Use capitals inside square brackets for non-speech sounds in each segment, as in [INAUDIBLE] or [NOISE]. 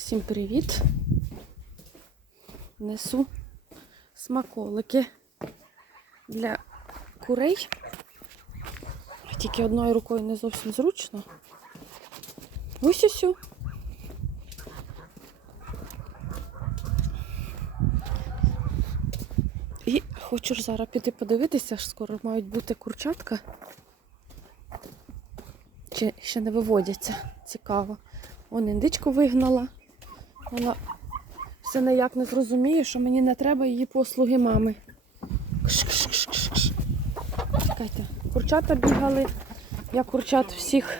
Всім привіт! Несу смаколики для курей. Тільки одною рукою не зовсім зручно. Ось ось. І хочу ж зараз піти подивитися, ж скоро мають бути курчатка. Чи ще не виводяться? Цікаво. Вон індичку вигнала. Вона все ніяк не зрозуміє, що мені не треба її послуги мами. Чекайте, курчата бігали. Я курчат всіх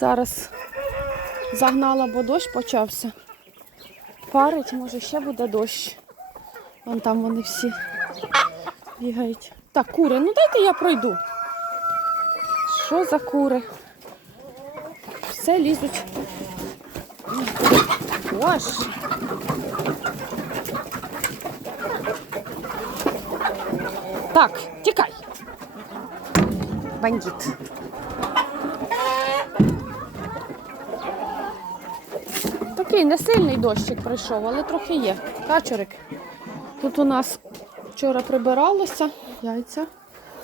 зараз загнала, бо дощ почався. Парить, може ще буде дощ. Вон там вони всі бігають. Так, кури, ну дайте я пройду. Що за кури? Все лізуть. Ось. Так, тікай. Бандит. Такий не сильний дощик прийшов, але трохи є. Качурик. Тут у нас вчора прибиралося яйця.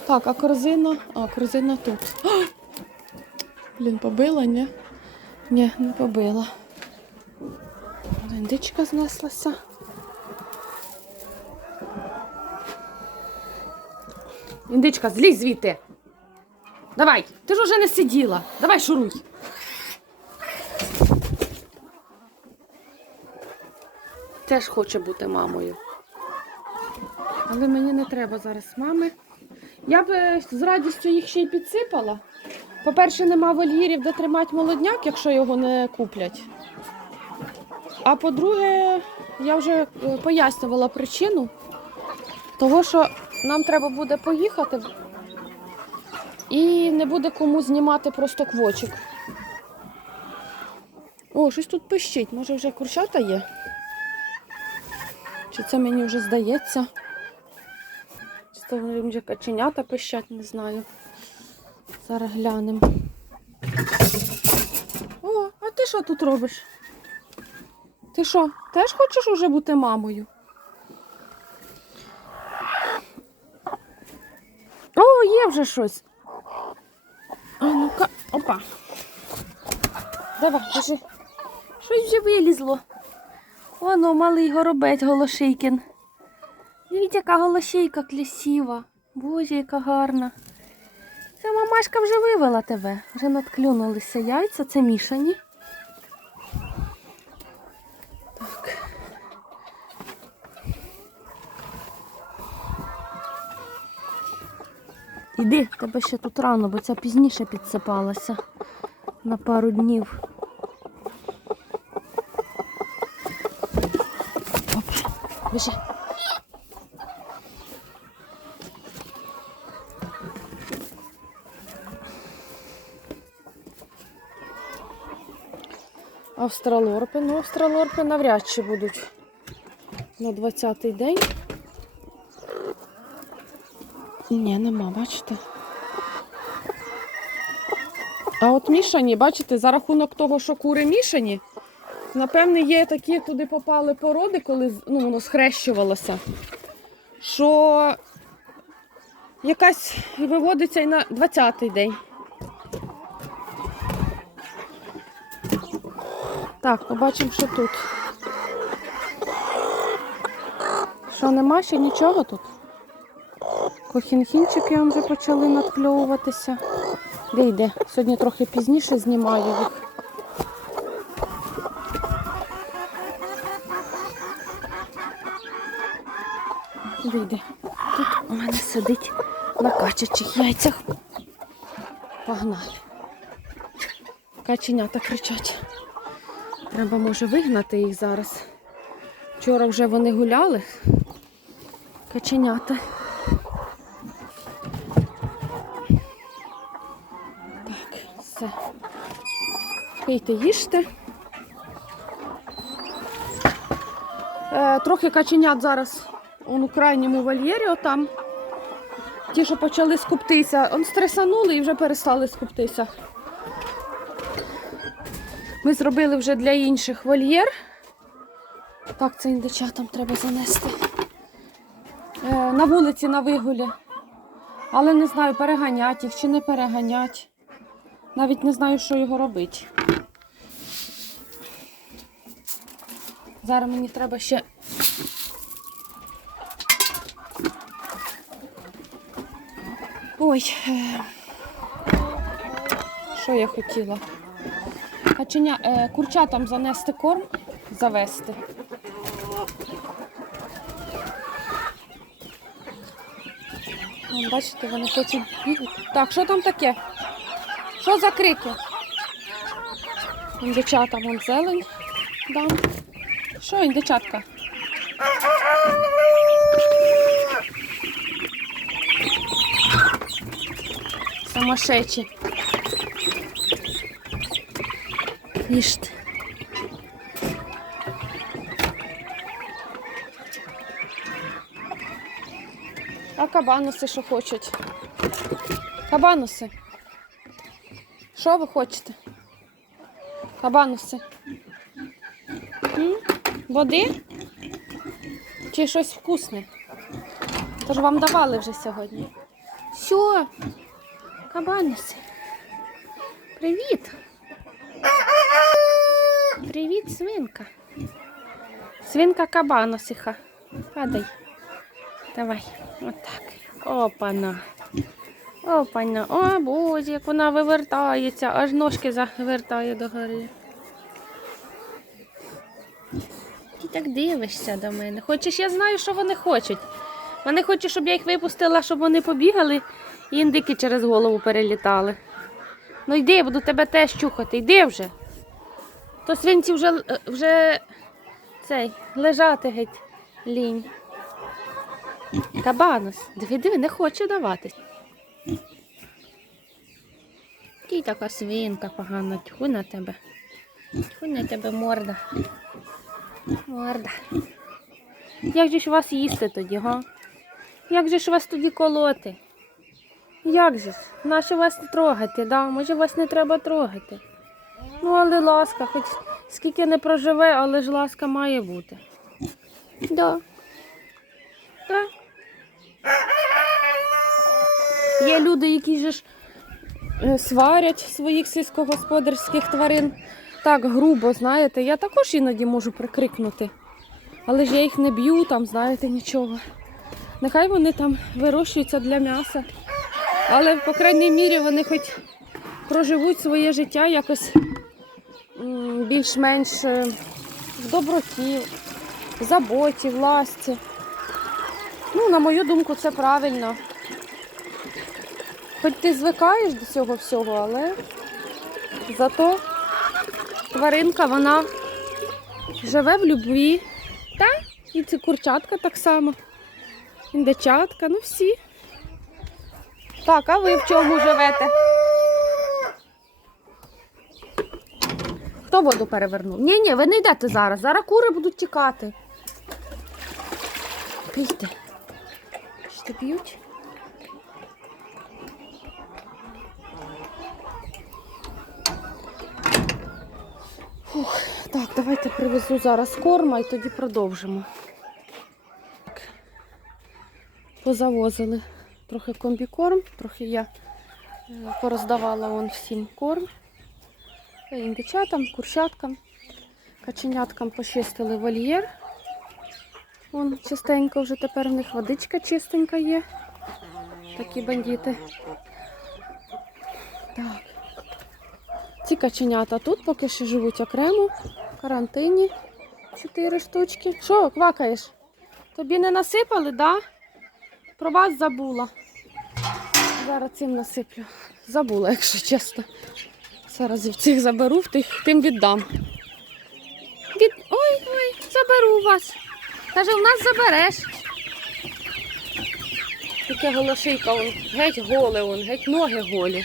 Так, а корзина. А, корзина тут. [GASPS] Блін, побила, ні? Ні, не побила. Індичка знеслася. Індичка, злізь звідти. Давай, ти ж уже не сиділа. Давай шуруй. Теж хоче бути мамою. Але мені не треба зараз мами. Я б е, з радістю їх ще й підсипала. По-перше, нема вольєрів, де тримати молодняк, якщо його не куплять. А по-друге, я вже е, пояснювала причину того, що нам треба буде поїхати і не буде кому знімати просто квочик. О, щось тут пищить. Може вже курчата є? Чи це мені вже здається? Чи це вони вже каченята пищать, не знаю. Зараз глянемо. О, а ти що тут робиш? Ти що, теж хочеш уже бути мамою? О, є вже щось. А ну-ка, опа. Давай, кажи. Щось вже вилізло. Воно, малий горобець Голошейкін. Дивіться, яка голошейка красива. Боже, яка гарна. Це мамашка вже вивела тебе. Вже надклюнулися яйця, це мішані. Іди, тебе ще тут рано, бо ця пізніше підсипалася на пару днів. Оп, біжи. Австралорпи. Ну, австралорпи навряд чи будуть на 20-й день. Ні, нема, бачите. А от мішані, бачите, за рахунок того, що кури мішані, напевне, є такі, куди попали породи, коли ну, воно схрещувалося, що якась виводиться і на 20-й день. Так, побачимо, що тут. Що, нема ще нічого тут? Кохінхінчики вже почали надкльовуватися. Де йде? Сьогодні трохи пізніше знімаю їх. Де йде? Тут у мене сидить на качачих яйцях. Погнали. Каченята кричать. Треба, може, вигнати їх зараз. Вчора вже вони гуляли. Каченята. Так, все. Пийте, їжте. Е, трохи каченят зараз у крайньому вольєрі отам. Ті, що почали скуптися, он стресанули і вже перестали скуптися. Ми зробили вже для інших вольєр. Так, це індичатам треба занести. Е, на вулиці на вигулі. Але не знаю, переганять їх чи не переганять. Навіть не знаю, що його робити. Зараз мені треба ще. Ой. е, Що я хотіла? Каченя, е, курчатам занести корм, завести. Бачите, вони хочуть бігати. Так, що там таке? Що за крики? Індичата, вон зелень дам. Що, індичатка? Самошечі. Їжте. А кабануси що хочуть? Кабануси. Що ви хочете? Кабануси. Води? Чи щось вкусне? Тож вам давали вже сьогодні. Що? Кабануси. Привіт. Привіт, свинка. Свинка кабаносиха. Падай. Давай. Отак. Опана. Опана. О, боже, як вона вивертається, аж ножки завертає догори. Ти так дивишся до мене. Хочеш, я знаю, що вони хочуть. Вони хочуть, щоб я їх випустила, щоб вони побігали і індики через голову перелітали. Ну йди, я буду тебе теж чухати. Йди вже. То свинці вже, вже цей, лежати геть лінь. Кабанос, диви, диви, не хоче даватись. Ти така свинка погана, тьху на тебе. Тьху на тебе морда. Морда. Як же ж вас їсти тоді, га? Як же ж вас тоді колоти? Як же ж? Нащо вас не трогати, да? Може вас не треба трогати? Ну, але ласка, хоч скільки не проживе, але ж ласка має бути. Да. Да. Є люди, які ж е, сварять своїх сільськогосподарських тварин так грубо, знаєте. Я також іноді можу прикрикнути. Але ж я їх не б'ю, там, знаєте, нічого. Нехай вони там вирощуються для м'яса. Але, по крайній мірі, вони хоч проживуть своє життя якось більш-менш е, в доброті, в заботі, в ласці. Ну, на мою думку, це правильно. Хоч ти звикаєш до цього всього, але зато тваринка, вона живе в любві. Та? І ці курчатка так само. Індичатка, ну всі. Так, а ви в чому живете? Хто воду перевернув? Ні, ні, ви не йдете зараз. Зараз кури будуть тікати. Пійте. Що п'ють? Так, давайте привезу зараз корма і тоді продовжимо. Так. Позавозили трохи комбікорм, трохи я е, пороздавала вон всім корм. Е, Індичатам, курчаткам, каченяткам почистили вольєр. Вон чистенько вже тепер в них водичка чистенька є. Такі бандити. Так. Ці каченята тут поки що живуть окремо, карантині. Чотири штучки. Що, квакаєш? Тобі не насипали, да? Про вас забула. Зараз цим насиплю. Забула, якщо чесно. Зараз в цих заберу, в тих тим віддам. Від... Ой, ой, заберу вас. Каже, у нас забереш. Таке голошийка, он, геть голе, он, геть ноги голі.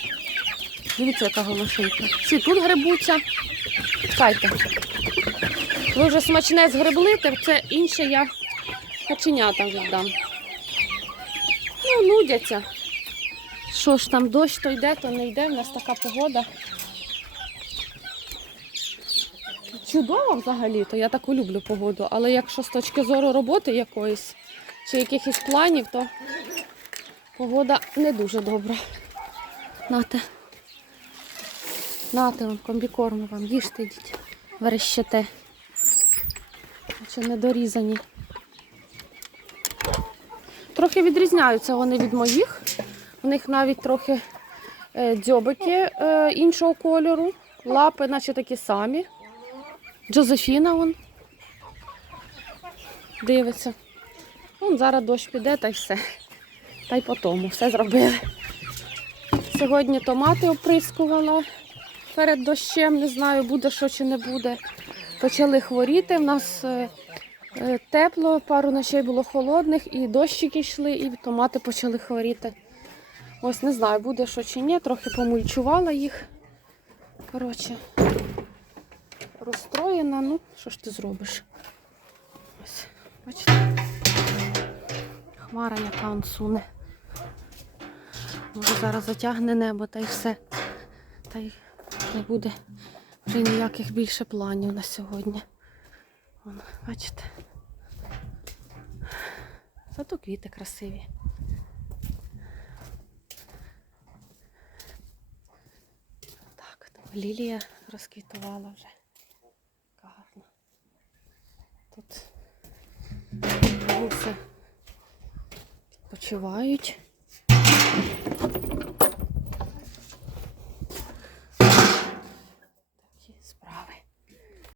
Дивіться, яка голошийка. Всі тут грибуться. Чекайте. Ви вже смачне згреблите, це інше я каченятам віддам. Ну, нудяться. Що ж там, дощ то йде, то не йде, в нас така погода. чудова взагалі, то я таку люблю погоду. Але якщо з точки зору роботи якоїсь чи якихось планів, то погода не дуже добра. Нате. Нате вам, комбікорму вам, їжте йдіть, верещите. Чи не дорізані. Трохи відрізняються вони від моїх. У них навіть трохи е, дзьобики е, іншого кольору. Лапи, наче такі самі. Джозефіна вон. Дивиться. Вон зараз дощ піде та й все. Та й по тому все зробили. Сьогодні томати оприскувала перед дощем, не знаю, буде що чи не буде. Почали хворіти. В нас е, е, тепло, пару ночей було холодних, і дощики йшли, і томати почали хворіти. Ось не знаю, буде що чи ні, трохи помульчувала їх. Коротше, розстроєна, ну, що ж ти зробиш? Ось, бачите? Хмара, яка он суне. Може зараз затягне небо та й все. Та й не буде вже ніяких більше планів на сьогодні. Вон, бачите? Зато квіти красиві. Так, там лілія розквітувала вже. Яка гарна. Тут гуси відпочивають.